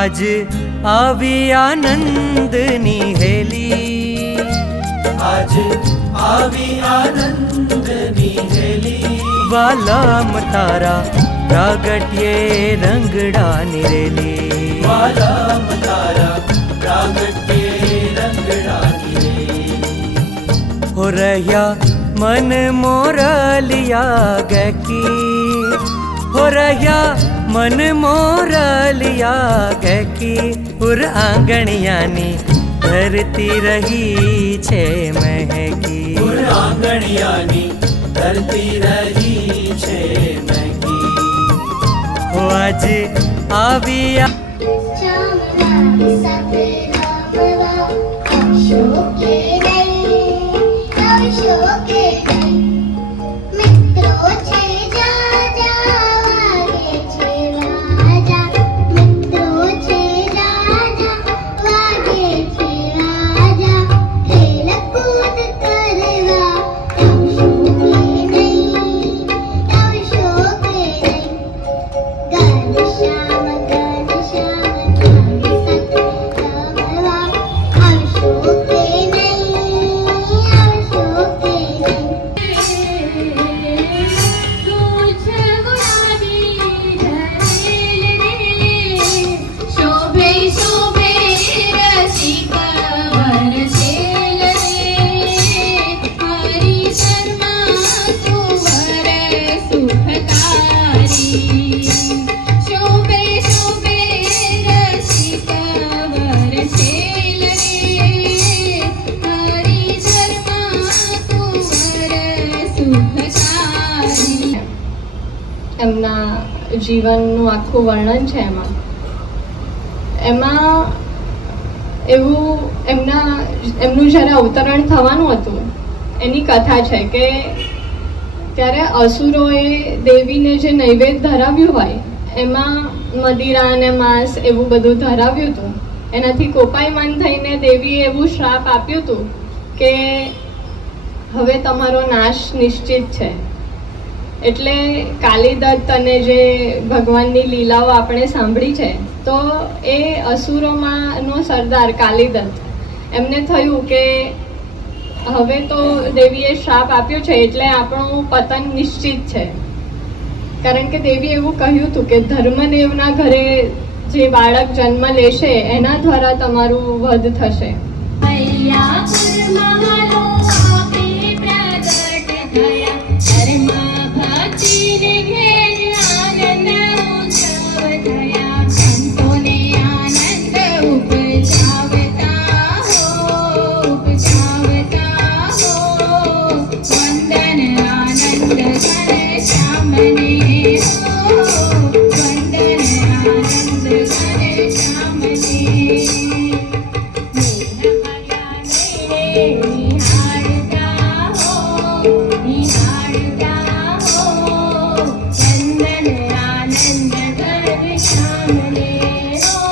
आज आवी आनंदनी हेली, आज आवी आनंदनी हेली, वालाम तारा प्रागट्ये रंगड़ा निरेली, वालाम तारा प्रागट्ये रंगड़ा निरेली। हो रह्या मन मोरलिया गकी, हो रह्या मन मोरलिया गकी, उर आंगणियानी धरती रही छे महकी, उर आंगणियानी धरती रही छे महकी। हो आज आविया એમના જીવનનું આખું વર્ણન છે એમાં એવું એમનું જ્યારે અવતરણ થવાનું હતું એની કથા છે કે ત્યારે અસુરોએ દેવીને જે નૈવેદ્ય ધરાવ્યું હોય એમાં મદિરા અને માંસ એવું બધું ધરાવ્યું હતું. એનાથી કોપાયમાન થઈને દેવીએ એવું શ્રાપ આપ્યું હતું કે હવે તમારો નાશ નિશ્ચિત છે. એટલે કાલિદત્ત અને જે ભગવાનની લીલાઓ આપણે સાંભળી છે તો એ અસુરોમાંનો સરદાર કાલિદત્ત એમને થયું કે હવે તો દેવીએ શ્રાપ આપ્યો છે એટલે આપણું પતન નિશ્ચિત છે. કારણ કે દેવીએ એવું કહ્યું હતું કે ધર્મદેવના ઘરે જે બાળક જન્મ લેશે એના દ્વારા તમારું વધ થશે.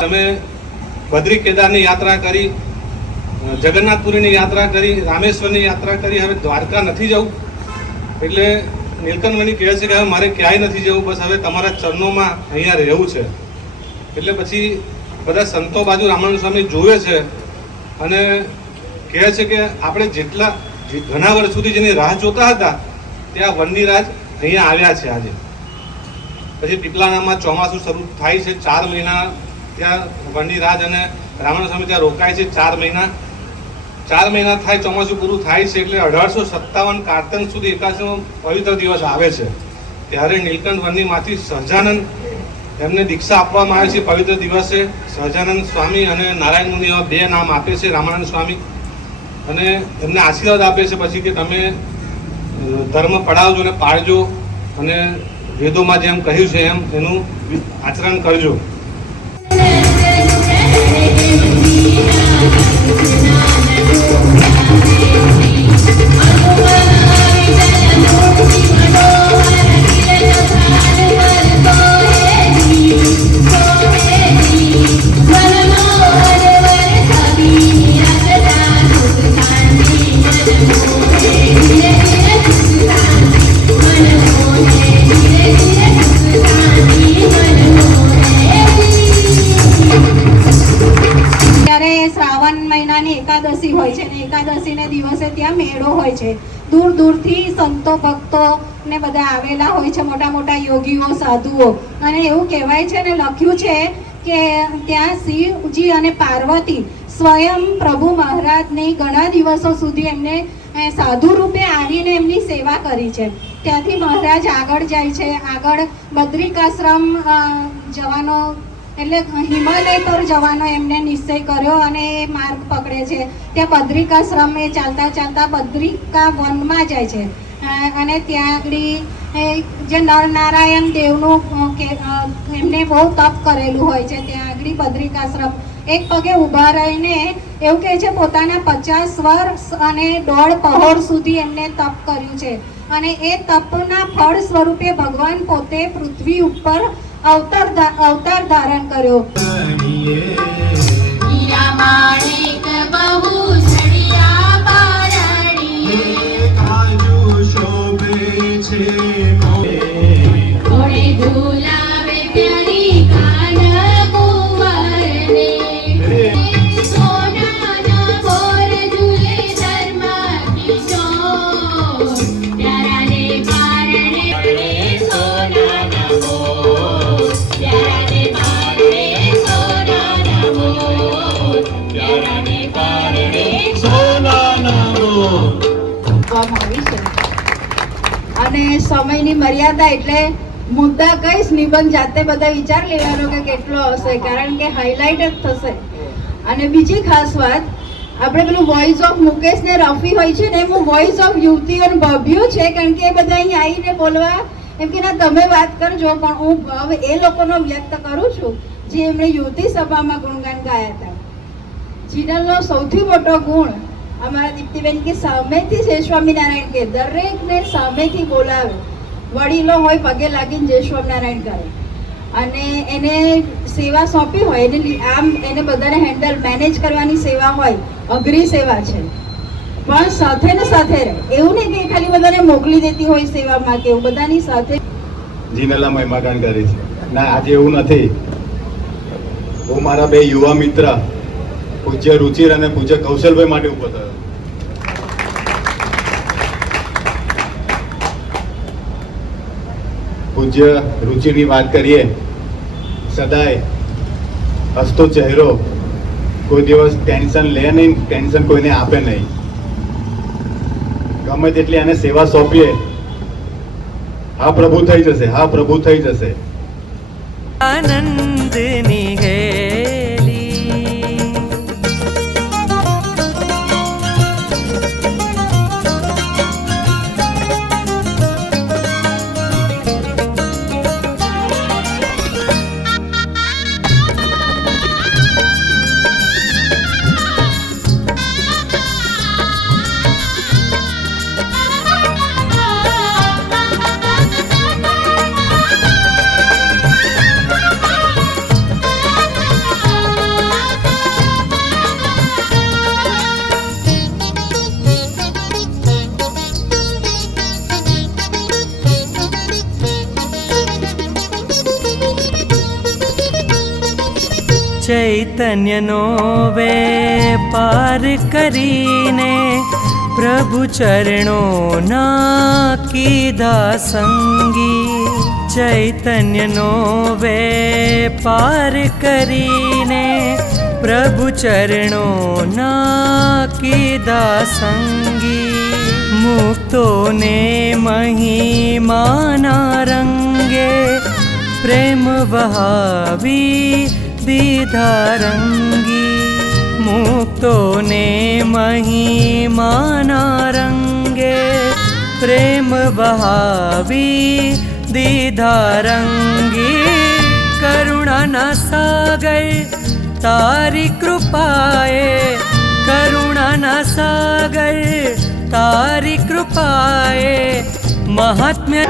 તમે બદ્રી કેદારની યાત્રા કરી, જગન્નાથપુરીની યાત્રા કરી, રામેશ્વરની યાત્રા કરી, હવે દ્વારકા નથી જવું. એટલે નીલકંઠમણી કહે છે કે હવે મારે ક્યાંય નથી જવું, બસ હવે તમારા ચરણોમાં અહીંયા રહેવું છે. એટલે પછી બધા સંતો બાજુ રામાનંદ સ્વામી જોવે છે અને કહે છે કે આપણે જેટલા ઘણા વર્ષ સુધી જેની રાહ જોતા હતા ત્યાં વનની રાજ અહીંયા આવ્યા છે આજે. પછી પીપલાણામાં ચોમાસું શરૂ થાય છે, 4 મહિના ત્યાં વનની રાજ અને રામાનંદ સ્વામી ત્યાં રોકાય છે. 4 મહિના થાય, ચોમાસું પૂરું થાય છે એટલે 1857 કારતન સુધી એકાદશીનો પવિત્ર દિવસ આવે છે. ત્યારે નીલકંઠ વનીમાંથી સહજાનંદ એમને દીક્ષા આપવામાં આવે છે. પવિત્ર દિવસે સહજાનંદ સ્વામી અને નારાયણ મુનિ એવા 2 નામ આપે છે રામાનંદ સ્વામી, અને એમને આશીર્વાદ આપે છે પછી કે તમે ધર્મ પડાવજો અને પાળજો અને વેદોમાં જેમ કહ્યું છે એમ એનું આચરણ કરજો. શ્રાવણ મહિનાની એકાદશી હોય છે ને એકાદશીને દિવસે ત્યાં મેળો હોય છે. દૂર દૂરથી સંતો ભક્તો ને બધા આવેલા હોય છે, મોટા મોટા યોગીઓ સાધુઓ. અને એવું કહેવાય છે ને લખ્યું છે કે ત્યાં શિવજી અને પાર્વતી સ્વયં પ્રભુ મહારાજની ઘણા દિવસો સુધી એમને સાધુ રૂપે આવીને એમની સેવા કરી છે. ત્યાંથી મહારાજ આગળ જાય છે, આગળ બદ્રિકાશ્રમ જવાનો એટલે હિમાલય પર જવાનો એમને નિશ્ચય કર્યો અને એ માર્ગ પકડે છે. ત્યાં બદ્રિકાશ્રમ એ ચાલતા ચાલતા બદ્રિકા વનમાં જાય છે અને ત્યાં આગળ જે નરનારાયણ દેવનું એમને બહુ તપ કરેલું હોય છે. ત્યાં આગળ બદ્રિકાશ્રમ એક પગે ઊભા રહીને એવું કહે છે પોતાના 50 વર્ષ અને 1.5 પહોળ સુધી એમને તપ કર્યું છે. અને એ તપના ફળ સ્વરૂપે ભગવાન પોતે પૃથ્વી ઉપર અવતાર ધારણ કર્યો. અને સમયની મર્યાદા એટલે મુદ્દા કહીશ, નિબંધ જાતે બધા વિચાર લેવાનો કે કેટલો હશે, કારણ કે હાઇલાઇટ જ થશે. અને બીજી ખાસ વાત, આપણે પેલું વોઇસ ઓફ મુકેશ ને રફી હોય છે ને, એમ વોઇસ ઓફ યુવતીઓ અને ભાભીઓ છે, કારણ કે એ બધા અહીં આવીને બોલવા એમ કે ના તમે વાત કરજો, પણ હું ભાવ એ લોકોનો વ્યક્ત કરું છું જે એમણે યુવતી સભામાં ગુણગાન ગાયા હતા. જીનલનો સૌથી મોટો ગુણ અમારા દીપ્તિબેન કે સામેથી જય સ્વામિનારાયણ કે દરેકને સામેથી બોલાવે, વડીલો હોય પગે લાગીને જય સ્વામિનારાયણ કરે. અને એને સેવા સોંપી હોય એને આમ એને બધાને હેન્ડલ મેનેજ કરવાની સેવા હોય, અઘરી સેવા છે, પણ સાથે ને સાથે રહે. એવું નહીં કે ખાલી બધાને મોકલી દેતી હોય સેવામાં કે એવું, બધાની સાથે. જીનલના મહિમાગાન કરે છે ના, આજે એવું નથી. હું મારા બે યુવા મિત્ર પૂજ્ય રુચિર અને પૂજ્ય કૌશલભાઈ માટે ઉભો થયો. પૂજ્ય રુચિની વાત કરીએ, સદાય હસતો ચહેરો, કોઈ દિવસ ટેન્શન લે નહીં, ટેન્શન કોઈને આપે નહીં. ગમે તેટલી આને સેવા સોંપીએ, હા પ્રભુ થઈ જશે, હા પ્રભુ થઈ જશે. આનંદની હેલી ચૈતન્યનો વેપાર કરીને પ્રભુ ચરણોના કીધા સંગી. ચૈતન્યનો વેપાર કરીને પ્રભુ ચરણોના કીધા સંગી. મુક્તોને મહિમાના રંગે પ્રેમ વહાવી દીધા રંગી. મુક્તોને મહિમાના રંગે પ્રેમ વહાવી દીધા રંગી. કરુણાના સાગર તારી કૃપાએ, કરુણાના સાગર તારી કૃપાએ મહાત્મ્ય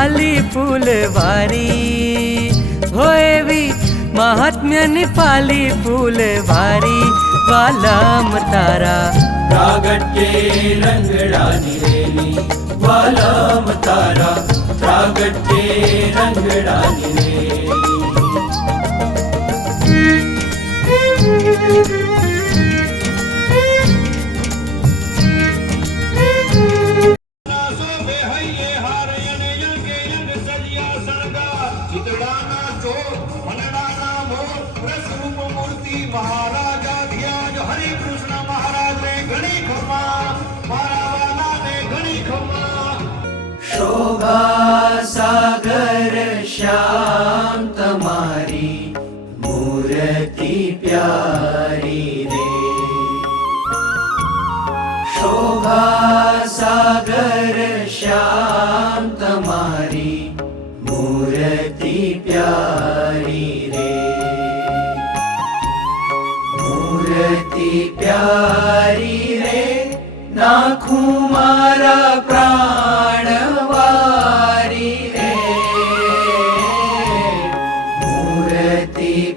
વાલી ફૂલવારી હો એવી મહાત્મ્યની પાલી ફૂલવારી વાલમ તારા પ્રાગટ્યે રંગડાની રેલી વાલમ તારા પ્રાગટ્યે રંગડાની રેલી शोभा सागर श्याम तुम्हारी मूर्ति प्यारी रे शोभा सागर श्याम तुम्हारी मूर्ति प्यारी रे मूर्ति प्यारी रे नाखूं मारा प्राण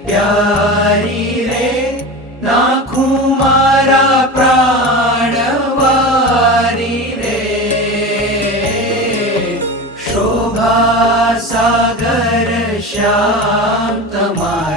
प्यारी रे नाखूं मारा प्राणवारी रे शोभा सागर श्याम तुम्हारी